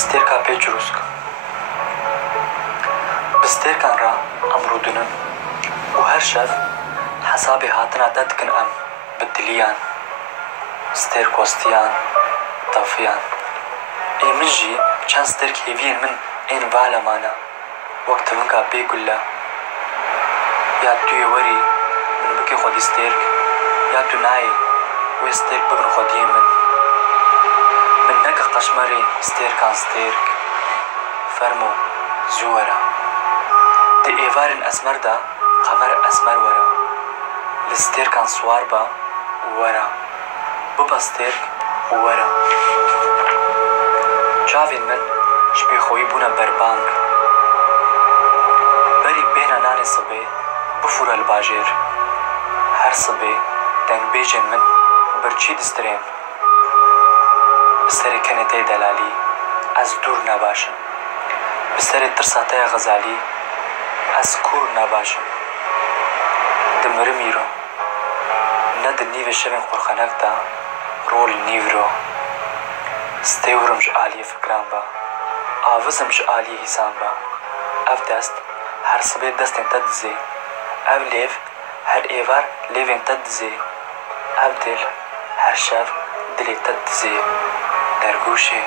ستێرکا پێ دروستکە بستێرکان را ئەمڕۆدنن و هەر شەف حەسابێ هاتنە دەدکن ئەم بدلیان ستێرک وەستیان تەفیان ئێ من ژی چەند ستێرک هێڤیên min ên valemane wek tivinka bêgulle ya tu yê werî min bikê xwedî stêrk ya tu nayê wê stêrk bibin xwediyê min neke qeşmerê stêrkan stêrk fermo zû were di êvarên esmer de qemer esmer were li stêrkan swar be were bibe stêrk were çavên min ji pêxweyî bûne berbang berî bêhna nanê sibê bifûre li bajêr her sibê dengbêjên min birçî distirên bi serê keneteyê delalî ez dûr nebaşim bi serê tirsa te ya Xezalî ez kûr nebaşim dimirim îro ne di nîvê şevên qurxanek de ro li nîv ro stêwirim ji aliyê fikran be avizim ji aliyê hîsan be ev dest her sibê destên te dizê ev lêv her êvar lêvên te dizê ev dil her şev dilê te dizê dergûşê